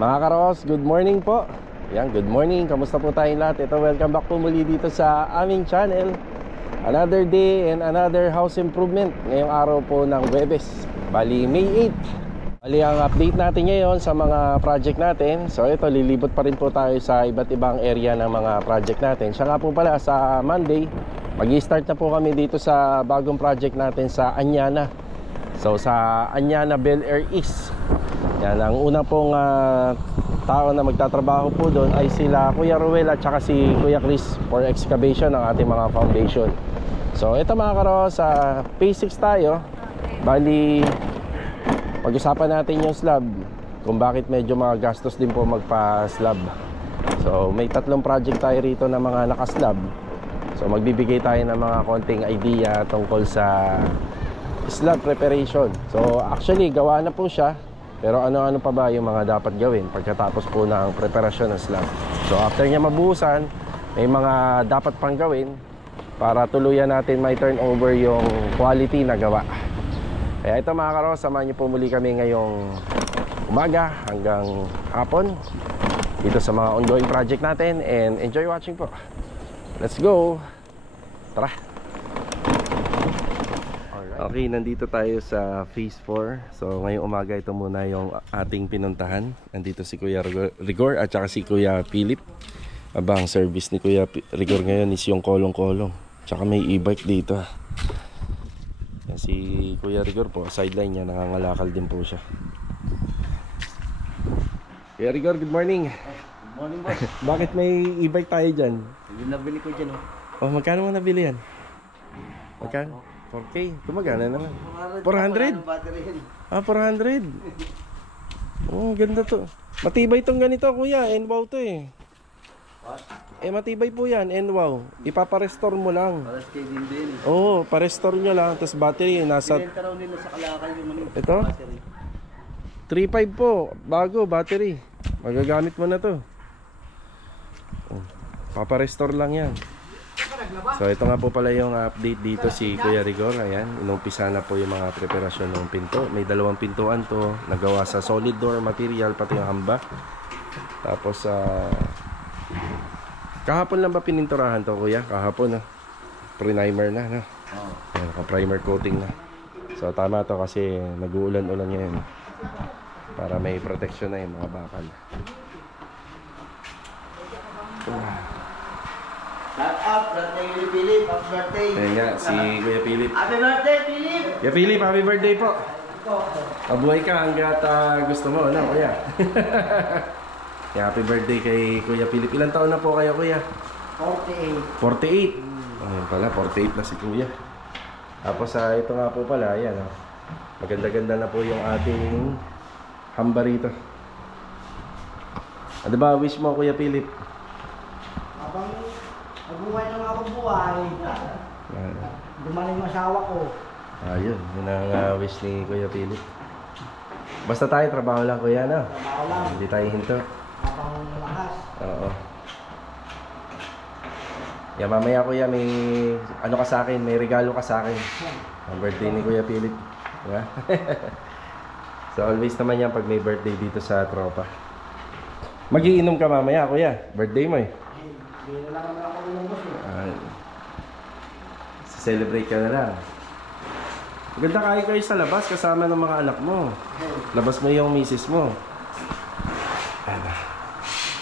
Mga karos, good morning po. Yan, good morning. Kamusta po tayong lahat? Ito, welcome back po muli dito sa aming channel. Another day and another house improvement. Ngayong araw po ng Huwebes, bali May 8. Bali ang update natin ngayon sa mga project natin. So ito, lilibot pa rin po tayo sa iba't ibang area ng mga project natin. Siya nga po pala, sa Monday mag-i-start na po kami dito sa bagong project natin sa Anyana. So sa Anyana Bel Air East. Yan, ang una pong tao na magtatrabaho po doon ay sila Kuya Ruel at saka si Kuya Chris for excavation ng ating mga foundation. So ito mga karos, sa phase 6 tayo. Bali, pag-usapan natin yung slab, kung bakit medyo mga gastos din po magpa-slab. So may tatlong project tayo rito na mga naka-slab. So magbibigay tayo ng mga konting idea tungkol sa slab preparation. So actually gawa na po siya, pero ano-ano pa ba yung mga dapat gawin pagkatapos po ng preparasyon ng slab. So after niya mabuhusan, may mga dapat pang gawin para tuluyan natin may turn over yung quality na gawa. Kaya ito mga karos, samahan niyo po muli kami ngayong umaga hanggang hapon dito sa mga ongoing project natin, and enjoy watching po. Let's go! Tara! Okay, nandito tayo sa phase 4. So ngayong umaga ito muna yung ating pinuntahan. Nandito si Kuya Rigor at saka si Kuya Philip. Abang service ni Kuya Rigor ngayon is yung kolong-kolong. Tsaka may e-bike dito. Yan, si Kuya Rigor po, sideline niya, nangangalakal din po siya. Kuya Rigor, good morning. Good morning, boss. Bakit may e-bike tayo dyan? Yung nabili ko dyan, Oh, magkano mo nabili yan? Magkano? 4K, kumagana naman. 400? Ah, 400. Oh, ganda to. Matibay tong ganito, kuya. NWOW to eh. What? Matibay po yan, NWOW. Ipapa-restore mo lang. Para stay din. Oo, pa-restore nyo lang. Tapos battery, nasa... Pinenta raw nila sa Kalakal yung Ito? battery. 3.5 po, bago, battery. Magagamit mo na to. Oh, papa-restore lang yan. So ito nga po pala yung update dito, si Kuya Rigor. Ayan, inumpisa na po yung mga preparasyon ng pinto. May dalawang pintuan to, nagawa sa solid door material, pati yung hamba. Tapos kahapon lang ba pininturahan to, kuya? Kahapon, primer na, no? Ayan, naka-primer coating na. So tama to kasi nag-uulan-ulan ngayon, para may protection na yung mga bakal. Shout out, birthday ni Philip. Happy birthday. Ayan nga, si Kuya Philip. Happy birthday, Philip. Kuya Philip, happy birthday po. Mabuhay ka hanggat gusto mo, ano, kuya? Happy birthday kay Kuya Philip. Ilan taon na po kayo, kuya? 48. 48. Ayun pala, 48 na si kuya. Tapos ito nga po pala, ayan, maganda-ganda na po yung ating hamba rito. Ano ba wish mo, Kuya Philip? Habang nabuhay ng mga buhay, dumaling yung asawa ko. Ayun, yun ang wish ni Kuya Philip. Basta tayo, trabaho lang, kuya, no? Trabaho lang. Hindi tayo hinto. Habang malakas. Oo. Yeah, mamaya kuya, may ano ka sa akin, may regalo ka sa akin. Ang birthday ni Kuya Philip. Diba? So always naman yan pag may birthday dito sa tropa. Magiinom ka mamaya, kuya. Birthday mo eh. Hindi na lang naman ako lumabas eh. Celebrate ka na lang. Maganda kayo sa labas kasama ng mga anak mo. Labas mo yung misis mo.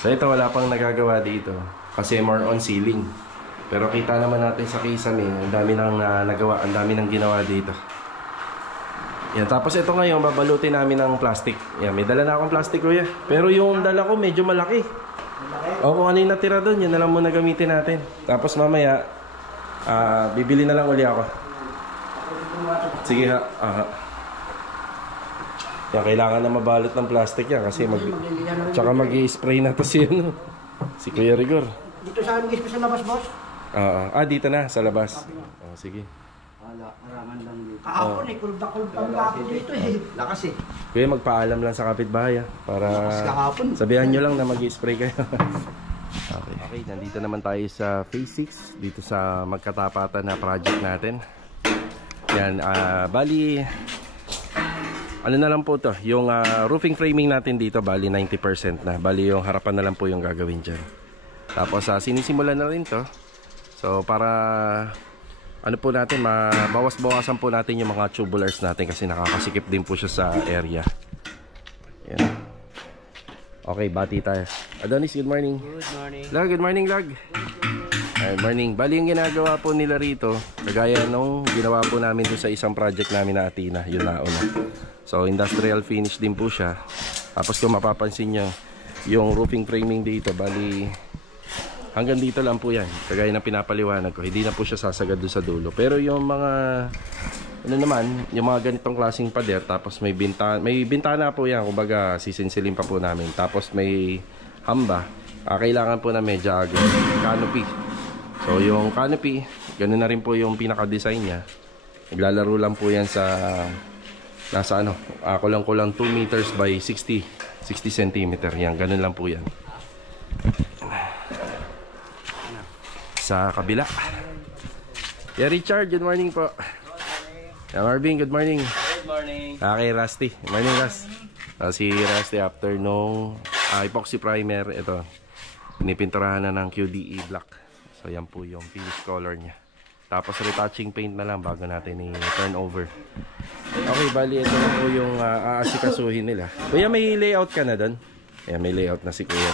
So ito, wala pang nagagawa dito kasi more on ceiling. Pero kita naman natin sa kisame, ang dami nang nagawa, ang dami nang ginawa dito. Yan, tapos ito ngayon, babalutin namin ng plastic. Yan, may dala na akong plastic, kuya. Pero yung dala ko medyo malaki. O kung ano yung natira doon, yun na lang muna gamitin natin. Tapos mamaya, bibili na lang uli ako. Sige ha. Yan, kailangan na mabalot ng plastic yan kasi tsaka mag-i-spray na to si Kuya Rigor. Dito sa amin sa labas, boss? Dito na, sa labas. Sige. Wala, haraman lang dito. Kahapon eh, kulub na kulub kami kahapon dito eh. Lakas eh. Kuya, magpaalam lang sa kapitbahay para sabihan nyo lang na mag-i-spray kayo. Okay, nandito naman tayo sa phase 6 dito sa magkatapatan na project natin. Yan, bali ano na lang po to, yung roofing framing natin dito, bali 90% na. Bali yung harapan na lang po yung gagawin dyan. Tapos sinisimulan na rin to. So para ano po natin, mabawas-bawasan po natin yung mga tubulars natin kasi nakakasikip din po siya sa area. Yan. Okay, bati tayo. Adonis, good morning. Good morning. Lag, good morning, Lag. Good morning. Bali yung ginagawa po nila rito, kagaya nung ginawa po namin doon sa isang project namin na Athena, yun na una. So industrial finish din po siya. Tapos kung mapapansin nyo, yung roofing framing dito, bali hanggang dito lang po yan. Kagaya ng pinapaliwanag ko, hindi na po siya sasagad doon sa dulo. Pero yung mga ano naman, yung mga ganitong klaseng pader, tapos may bintana po yan, kumbaga sisinsilin pa po namin. Tapos may hamba, kailangan po na medyo canopy. So yung canopy, ganun na rin po yung pinaka-design niya. Naglalaro lang po yan sa nasa ano, kulang-kulang 2 meters by 60 cm. Yan, ganun lang po yan. Sa kabila. Yeah, Richard, good morning po. Yeah, Marvin, good morning. Good morning. Okay, Rusty. Good morning, Rust. Si Rusty after nung epoxy primer, ito, pinipinturahan na ng QDE black. So yan po yung finish color niya. Tapos retouching paint na lang bago natin i-turn over. Okay, bali ito na po yung aasikasuhin nila. Kuya, may layout ka na doon? Ayan, may layout na si Kuya.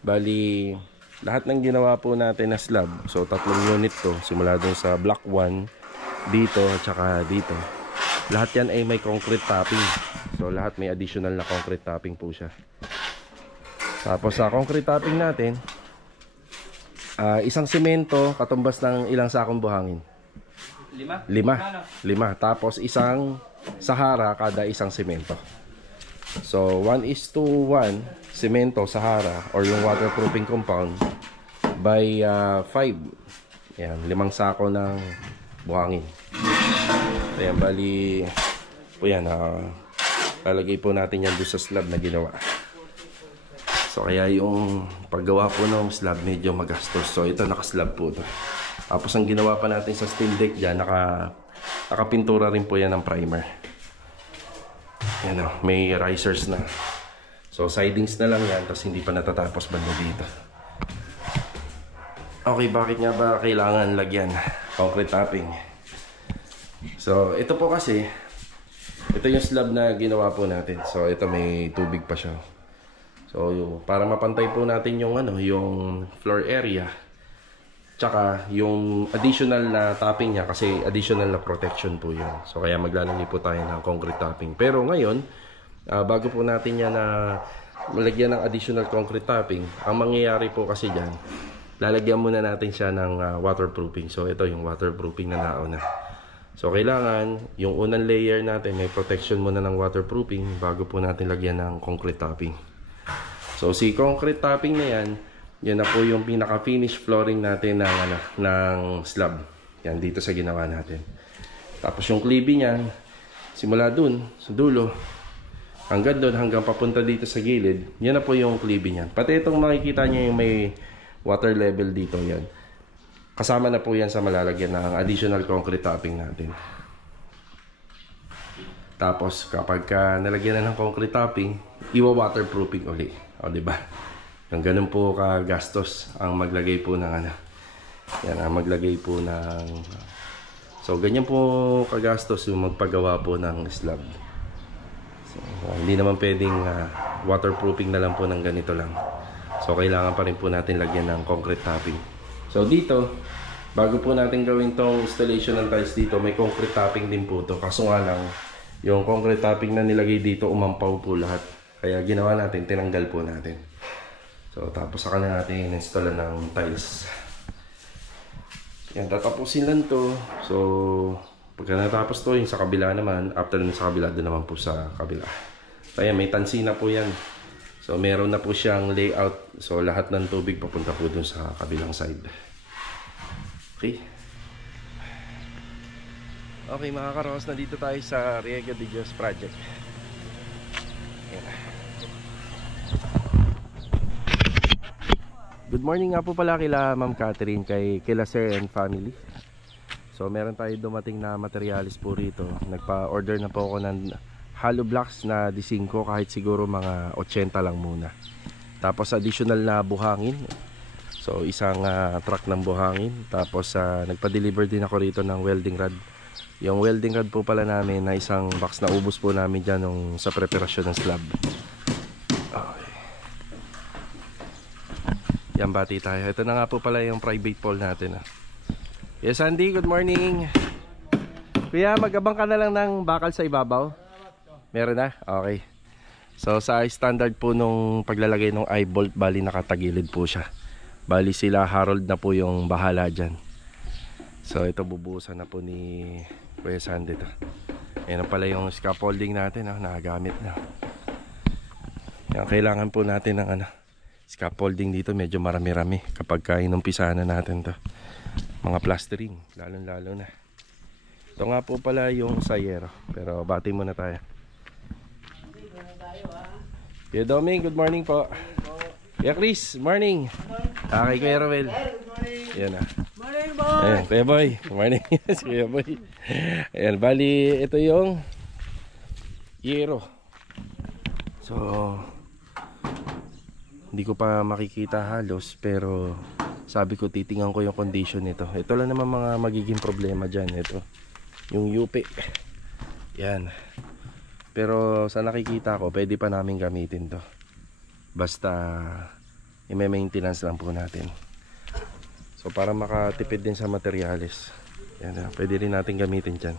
Bali, lahat ng ginawa po natin na slab. So 3 unit to. Simula doon sa block 1, dito, at saka dito. Lahat yan ay may concrete topping. So lahat may additional na concrete topping po siya. Tapos sa concrete topping natin, isang semento katumbas ng ilang sakong buhangin? 5. 5. Tapos isang Sahara kada isang semento. So 1:1 semento Sahara or yung waterproofing compound by 5. Yan, 5 sako ng buhangin. Ayan, bali po yan, lalagay po natin yan doon sa slab na ginawa. So kaya yung paggawa po ng slab medyo magastos. So ito naka-slab po ito. Tapos ang ginawa pa natin sa steel deck dyan, nakapintura rin po yan ng primer. Yan o, may risers na. So sidings na lang yan, tapos hindi pa natatapos banda dito. Okay, bakit nga ba kailangan lagyan concrete topping? So ito po kasi, ito yung slab na ginawa po natin. So ito may tubig pa siya. So para mapantay po natin yung yung floor area, tsaka yung additional na topping niya, kasi additional na protection po yun. So kaya maglalagay po tayo ng concrete topping. Pero ngayon, bago po natin yan na malagyan ng additional concrete topping, ang mangyayari po kasi dyan, lalagyan muna natin siya ng waterproofing. So ito yung waterproofing na nauna. So kailangan yung unang layer natin may protection muna ng waterproofing bago po natin lagyan ng concrete topping. So si concrete topping na yan, yan na po yung pinaka-finish flooring natin ng slab. Yan, dito sa ginawa natin. Tapos yung clipping niyan, simula dun, sa dulo, hanggang doon, hanggang papunta dito sa gilid, yan na po yung clipping niyan. Pati itong makikita nyo yung may water level dito, yan. Kasama na po yan sa malalagyan ng additional concrete topping natin. Tapos, kapag nalagyan na ng concrete topping, iwa-waterproofing uli. O, diba? Yung ganun po kagastos ang maglagay po ng yan, ang maglagay po ng so ganyan po kagastos yung magpagawa po ng slab. So hindi naman pwedeng waterproofing na lang po ng ganito lang. So kailangan pa rin po natin lagyan ng concrete topping. So dito, bago po natin gawin tong installation ng tiles dito, may concrete topping din po to. Kaso nga lang, yung concrete topping na nilagay dito umampaw po lahat. Kaya ginawa natin, tinanggal po natin. So, tapos saka na natin installan ng tiles. Yan, tatapusin lang to. So, pagka natapos to, yung sa kabila naman, after nun sa kabila, doon naman po sa kabila. So, ayan, may tansi na po yan. So, meron na po siyang layout. So, lahat ng tubig papunta po doon sa kabilang side. Okay. Okay, mga karos, nandito tayo sa Riega de Dios project. Ayan. Good morning nga po pala kila Ma'am Catherine, kila Sir and family. So meron tayo dumating na materialis po rito. Nagpa-order na po ako ng hollow blocks na D5, kahit siguro mga 80 lang muna. Tapos additional na buhangin. So isang truck ng buhangin. Tapos nagpa-deliver din ako rito ng welding rod. Yung welding rod po pala namin na isang box na ubos po namin dyan nung sa preparasyon ng slab. Okay. Yan, bati tayo. Ito na nga po pala yung private pole natin. Yes, Andy, good morning. Kuya, mag-abang ka na lang ng bakal sa ibabaw. Meron na? Okay. So sa standard po nung paglalagay ng eye-bolt, bali nakatagilid po siya. Bali sila Harold na po yung bahala dyan. So ito bubuhusan na po ni Kuya Sandy to. Ayan pala yung scaffolding natin, nakagamit na. Yan, kailangan po natin ng scaffolding dito, medyo marami-rami kapag inumpisahan na natin to. Mga plastering, lalo na. Ito nga po pala yung sayero. Pero bati muna tayo. Kuya Doming, good morning po. Kuya Chris, morning. Okay, Kuya Romel. Ayan na. Morning, boy! Ayan, Kuya Boy, good morning. Kuya Boy. Ayan, bali ito yung yero. So hindi ko pa makikita halos, pero sabi ko titingnan ko yung condition nito. Ito lang naman mga magiging problema dyan. Ito yung UP. Yan. Pero sa nakikita ko, pwede pa namin gamitin to. Basta i-maintenance lang po natin. So para makatipid din sa materyales, yan, pwede rin natin gamitin dyan.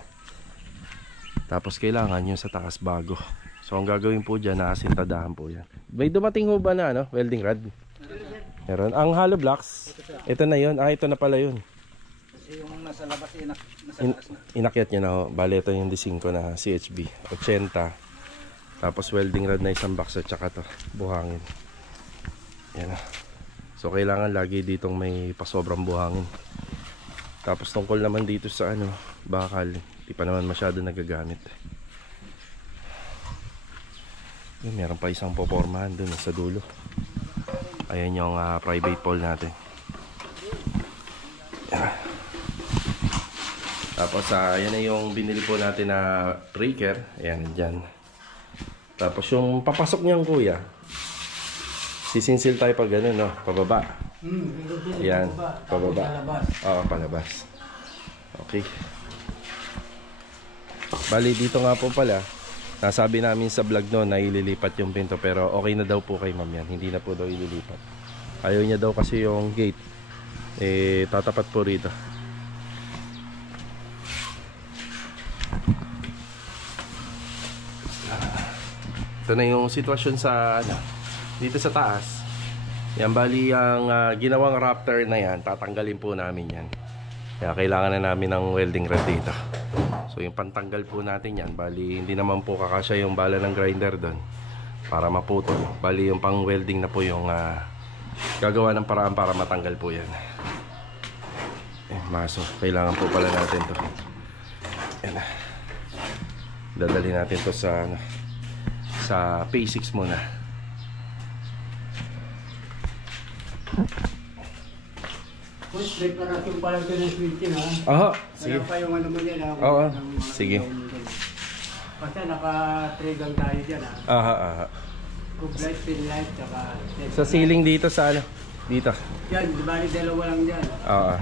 Tapos kailangan yung sa taas bago. So ang gagawin po dyan, naasintadahan po yan. May dumating ho ba na welding rod? Meron. Ang hollow blocks, ito na yun. Ito na pala yun. Kasi yung nasa labas, Inakyat nyo na ho. Bale ito yung D5 na CHB 80. Tapos welding rod na isang box at saka to buhangin. Yan na. So kailangan lagi ditong may pasobrang buhangin. Tapos tungkol naman dito sa bakal, di pa naman masyado nagagamit. Meron pa isang popormahan dun sa dulo. Ayan yung private pole natin. Tapos ayan na yung binili po natin na breaker. Ayan, dyan. Tapos yung papasok niyang kuya, sisinsil tayo pag gano'n, pababa. Ayan, pababa. Oo, palabas. Okay. Bali dito nga po pala, nasabi namin sa vlog noon na ililipat yung pinto, pero okay na daw po kay ma'am yan. Hindi na po daw ililipat. Ayaw niya daw kasi yung gate tatapat po rito. Ito na yung sitwasyon sa dito sa taas. Yan, bali ang ginawang Raptor na yan, tatanggalin po namin yan. Kaya kailangan na namin ng welding rod dito. So yung pantanggal po natin yan, bali hindi naman po kakasya yung bala ng grinder doon para maputol. Bali yung pang welding na po yung gagawa ng paraan para matanggal po yan. Maso, kailangan po pala natin to. Yan. Dadali natin to sa P6 muna. Straight na natin pala ito ng switch, Oo, sige. Wala pa yung mo yan, Oo, sige. Kasi naka-trigger tayo dyan, Aha. Coop light, pin light, tsaka... Sa ceiling dito sa dito. Yan, di bali dalawa lang dyan. Oo.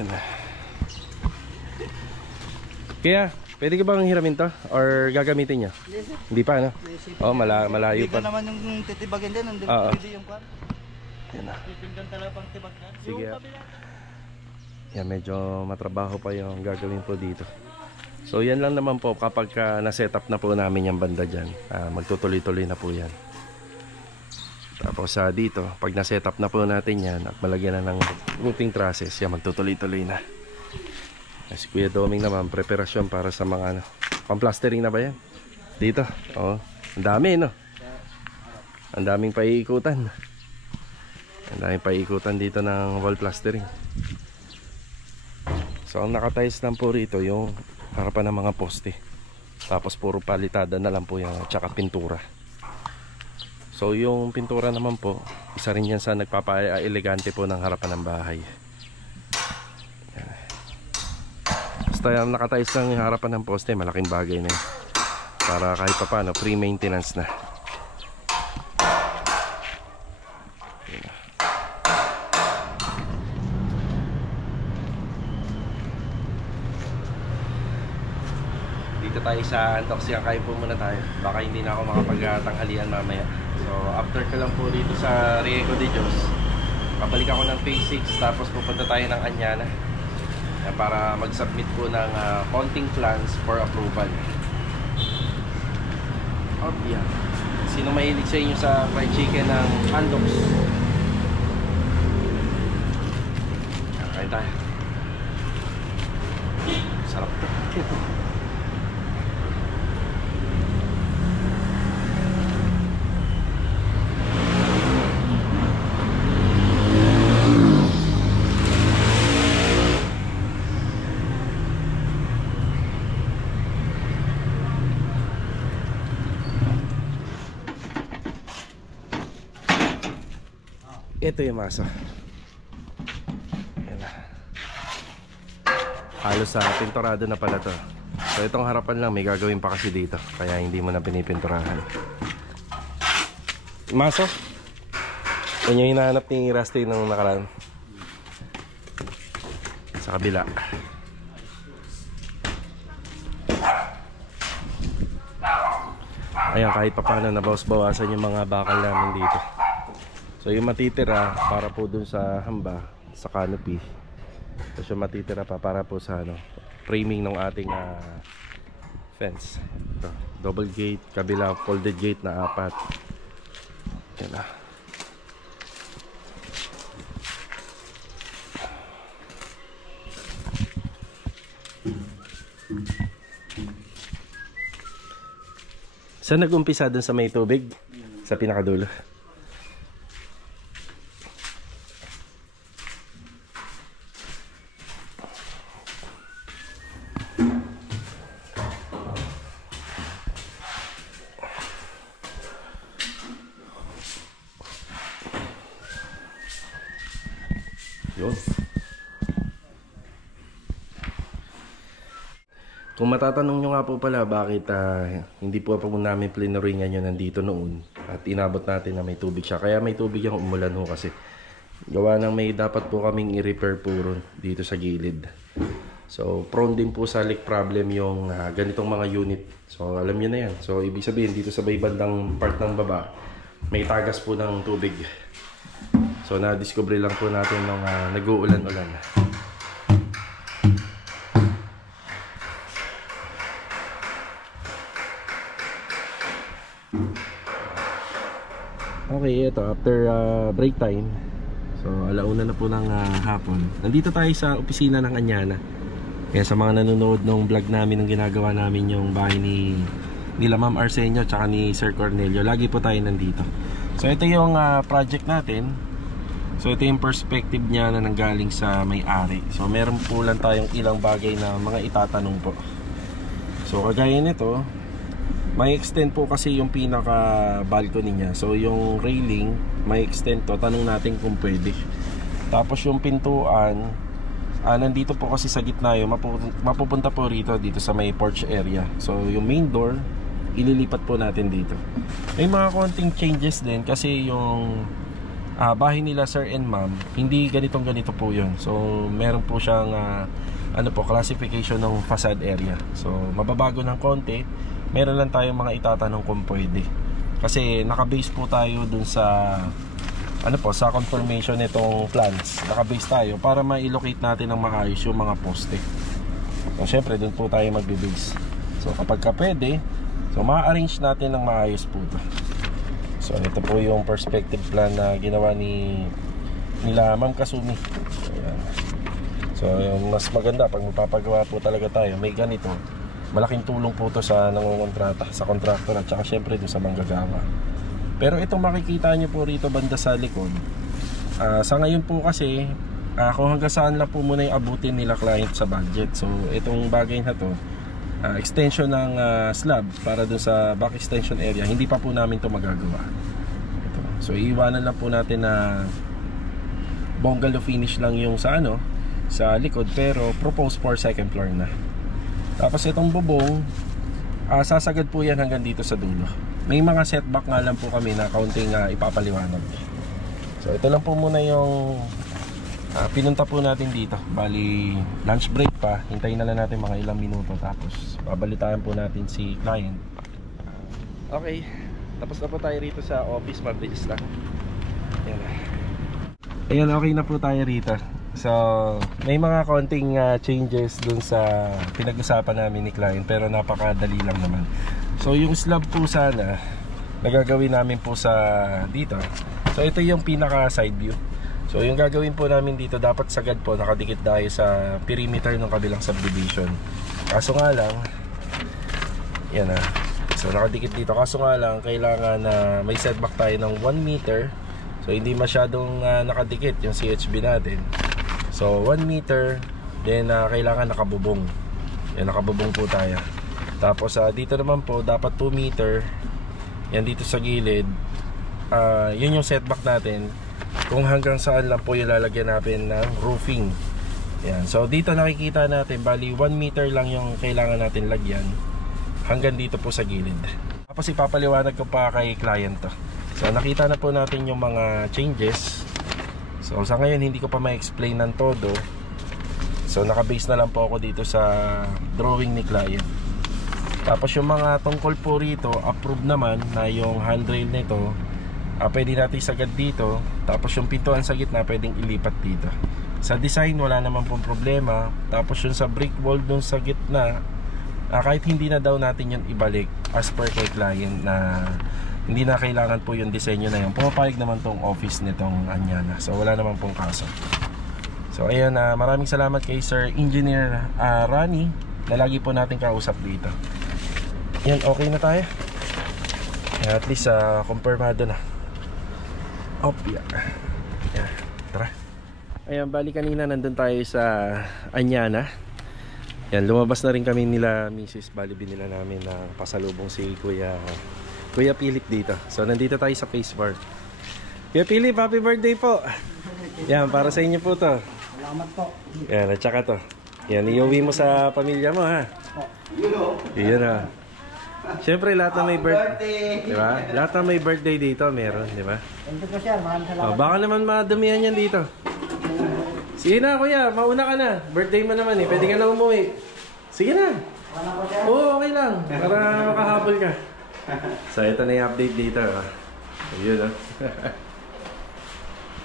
Yan na. Kaya, pwede ka bang hiramin to? Or gagamitin niya? Yes, sir. Hindi pa, Oo, malayo Dito pa. naman yung titibagin din, hindi Oo. pwede yung kwan. Yan na. Pipindan talaga pang tibag na. Sige. Yan, medyo matrabaho pa yung gagawin po dito. So yan lang naman po kapag na-set up na po namin yung banda dyan. Magtutuloy-tuloy na po yan. Tapos dito, pag na-set up na po natin yan at malagyan na ng routing trusses, yan, magtutuloy-tuloy na. Si Kuya Doming naman, preparasyon para sa mga pamplastering na ba yan? Dito, ang dami, ang daming paiikutan. Ang daming paiikutan dito ng wall plastering. So ang nakatiles lang po rito yung harapan ng mga poste. Tapos puro palitada na lang po yan at saka pintura. So yung pintura naman po, isa rin yan sa nagpapa-elegante po ng harapan ng bahay. Tapos Basta yung nakatiles lang yung harapan ng poste, malaking bagay na yun. Para kahit pa paano, free maintenance na. Dito tayo sa Antoxian, kain po muna tayo. Baka hindi na ako makapagtanghalian mamaya. So after ko lang po dito sa Riego de Dios, babalik ako ng Phase 6, tapos pupunta tayo ng Anyana para mag-submit po ng counting plans for approval. Oh yeah. Sino mahilig sa inyo sa fried chicken ng Andox? Kain tayo. Sarap to. Ito yung masa. Yan na. Halos sa pinturado na pala to. So itong harapan lang, may gagawin pa kasi dito, kaya hindi mo na pinipinturahan. Maso? Yan yung hinahanap ni Rusty nung nakaraan. Sa kabila. Ayan, kahit pa paano nabawas-bawasan yung mga bakal namin dito. So yung matitira para po dun sa hamba, sa canopy. Tapos yung matitira pa para po sa framing ng ating fence. Ito, double gate, kabila folded gate na 4. Yan na. Saan nag-umpisa dun sa may tubig? Sa pinakadulo. Yun. Kung matatanong nyo nga po pala bakit hindi po namin plinoringan yun nandito noon at inabot natin na may tubig siya. Kaya may tubig yung umulan ho kasi gawa ng may dapat po kaming i-repair po ron dito sa gilid. So prone din po sa leak problem yung ganitong mga unit. So alam nyo na yan. So ibig sabihin dito sa bandang part ng baba may tagas po ng tubig. So na-discover lang po natin nung nag-uulan-ulan. Okay, ito after break time. So alauna na po ng hapon. Nandito tayo sa opisina ng Anyana. Kaya sa mga nanonood ng vlog namin, ng ginagawa namin yung bahay nila Ma'am Arsenio tsaka ni Sir Cornelio, lagi po tayo nandito. So ito yung project natin. So ito yung perspective niya na nanggaling sa may-ari. So meron po lang tayong ilang bagay na mga itatanong po. So kagaya nito, may extend po kasi yung pinaka balcony niya. So yung railing, may extend to. Tanong natin kung pwede. Tapos yung pintuan, nandito po kasi sa gitna yun, mapupunta po rito dito sa may porch area. So yung main door, ililipat po natin dito. May mga konting changes din kasi yung bahay nila Sir and Ma'am, hindi ganito po yun. So meron po siyang classification ng facade area. So mababago ng konti. Meron lang tayong mga itatanong kung pwede. Kasi naka-base po tayo dun sa sa confirmation nitong plans. Naka-base tayo para ma-locate natin ng maayos yung mga poste. So syempre dun po tayo magbe-base. So kapag pwede, so ma-arrange natin ng maayos po ito. So ito po yung perspective plan na ginawa nila Ma'am Kasumi. Ayan. So yung mas maganda pag magpapagawa po talaga tayo, may ganito. Malaking tulong po ito sa nangungontrata, sa contractor at saka syempre doon sa manggagawa. Pero itong makikita nyo po rito banda sa likod, sa ngayon po kasi kung hanggang saan lang po muna yung abutin nila client sa budget. So itong bagay na to, extension ng slab para doon sa back extension area, hindi pa po namin ito magagawa. Ito. So iiwanan lang po natin na bungalow finish lang yung sa sa likod, pero propose for second floor na. Tapos itong bubong, sasagad po yan hanggang dito sa dulo. May mga setback nga lang po kami na kaunting ipapaliwanag. So ito lang po muna yung pinunta po natin dito. Bali lunch break pa, hintayin na lang natin mga ilang minuto, tapos babalitaan po natin si client. Okay, tapos na po tayo rito sa office, mabilis lang. Ayan, okay na po tayo rito. So may mga konting changes dun sa pinag-usapan namin ni client, pero napakadali lang naman. So yung slab po sana nagagawin namin po sa dito. So ito yung pinaka side view. So yung gagawin po namin dito, dapat sagad po nakadikit tayo sa perimeter ng kabilang subdivision. Kaso nga lang, yan so nakadikit dito. Kaso nga lang, kailangan na may setback tayo ng 1 meter. So hindi masyadong nakadikit yung CHB natin. So 1 meter, then kailangan nakabubong. Yan, nakabubong po tayo. Tapos dito naman po dapat 2 meter. Yan dito sa gilid. Yun yung setback natin, kung hanggang saan lang po yung lalagyan natin ng roofing. Yan. So dito nakikita natin, bali 1 meter lang yung kailangan natin lagyan hanggang dito po sa gilid. Tapos ipapaliwanag ko pa kay client to. So nakita na po natin yung mga changes. So sa ngayon hindi ko pa ma-explain ng todo. So nakabase na lang po ako dito sa drawing ni client. Tapos yung mga tungkol po rito, approve naman na yung handrail nito, pwede natin sagad dito. Tapos yung pintuan sa gitna pwedeng ilipat dito. Sa design wala naman pong problema. Tapos yung sa brick wall dun sa gitna, kahit hindi na daw natin yun ibalik, as per kay client, na hindi na kailangan po yung disenyo na yun. Pumapayag naman tong office nitong Anyana. So wala naman pong kaso. So ayan, maraming salamat kay Sir Engineer Rani na lagi po natin kausap dito. Yan, okay na tayo. At least kumpirmado na. Yeah. Yeah. Tara. Ayan, bali kanina nandun tayo sa Anyana. Yan, lumabas na rin kami nila Mrs. Bali binila namin ng pasalubong si Kuya Philip dito. So nandito tayo sa face bar. Kuya Philip, happy birthday po. Yan, para sa inyo po to. Salamat po. Yan, at saka to. Yan, iuwi mo sa pamilya mo ha. Yun ha. Siyempre lahat na may birthday, di ba? Lahat na may birthday dito meron, di ba? Thank you po sir, maraming salamat. Baka naman madamihan yan dito. Sige na kuya, mauna ka na. Birthday mo naman pwede ka na umuwi. Sige na. Wala po sir. Oo, okay lang. Para makahabol ka. So ito na yung update dito. Ayun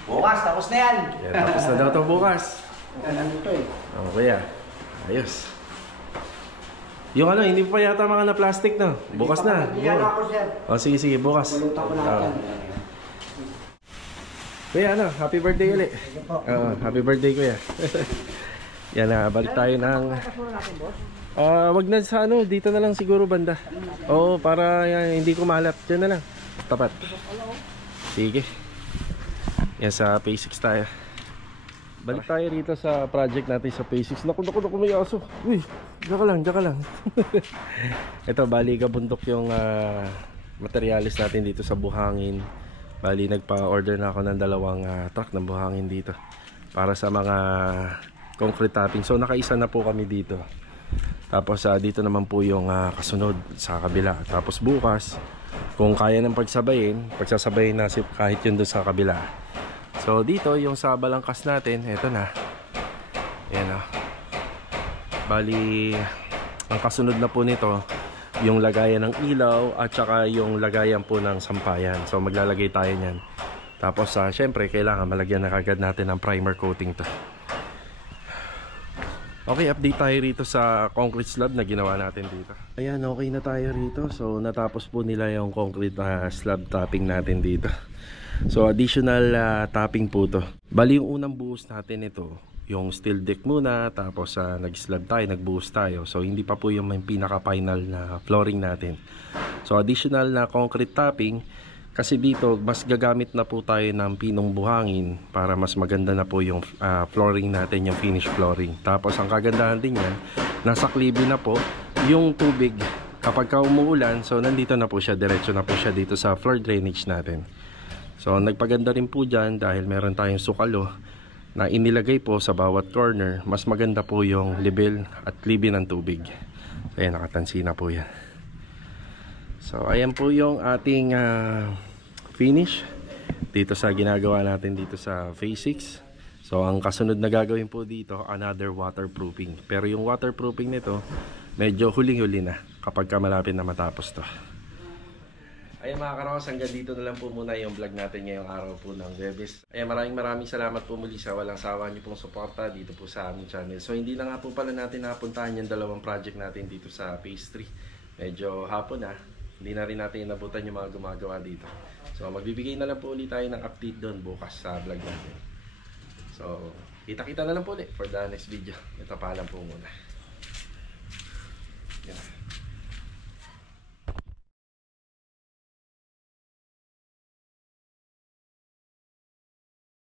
Bukas, tapos na yan. Yan, tapos na daw ito bukas. Nandito Kuya, ayos. Yung hindi pa yata mga na plastic no? Bukas na. Yan ako sir. Sige, bukas. Pulutan ko lahat yan. Kuya, happy birthday ulit. Happy birthday kuya. Yan balik tayo ng wag na sa dito na lang siguro banda. Oo, para hindi kumalat. Diyan na lang. Tapat. Sige. Yan sa Phase 6 tayo. Balik tayo rito sa project natin sa Phase 6. Naku, may aso. Uy, dyan ka lang. Ito, bali kabundok yung materialis natin dito sa buhangin. Bali, nagpa-order na ako ng 2 truck ng buhangin dito para sa mga concrete topping. So, nakaisa na po kami dito. Tapos, dito naman po yung kasunod sa kabila. Tapos, bukas, kung kaya ng pagsasabayin na kahit yun doon sa kabila. So dito yung sa balangkas natin, eto na. Ayan Bali ang kasunod na po nito yung lagayan ng ilaw at saka yung lagayan po ng sampayan. So maglalagay tayo niyan. Tapos syempre kailangan malagyan na kagad natin ng primer coating to. Okay, update tayo rito sa concrete slab na ginawa natin dito. Ayan, okay na tayo rito. So natapos po nila yung concrete slab topping natin dito. So additional topping po to. Bali yung unang buhos natin ito, yung steel deck muna, tapos nag-slab tayo, nagbuhos tayo. So hindi pa po yung pinaka final na flooring natin. So additional na concrete topping, kasi dito mas gagamit na po tayo ng pinong buhangin para mas maganda na po yung flooring natin, yung finish flooring. Tapos ang kagandahan din yan, nasa klibi na po yung tubig kapag umuulan. So nandito na po siya, diretso na po siya dito sa floor drainage natin. So nagpaganda rin po dyan dahil meron tayong sukalo na inilagay po sa bawat corner. Mas maganda po yung level at libi ng tubig. Ayan, nakatansi na po yan. So ayan po yung ating finish dito sa ginagawa natin dito sa phase 6. So ang kasunod na gagawin po dito, another waterproofing. Pero yung waterproofing nito medyo huling-huli na kapag malapit na matapos to. Ayan mga karos, hanggang dito na lang po muna yung vlog natin ngayong araw po ng Huwebes. Ayan, maraming salamat po muli sa walang sawa niyo pong suporta dito po sa aming channel. So hindi na nga po pala natin napuntahan yung dalawang project natin dito sa phase 3. Medyo hapon na, hindi na rin natin inabutan yung mga gumagawa dito. So magbibigay na lang po ulit tayo ng update doon bukas sa vlog natin. So kita-kita na lang po ulit for the next video. Ito pa lang po muna. Yan.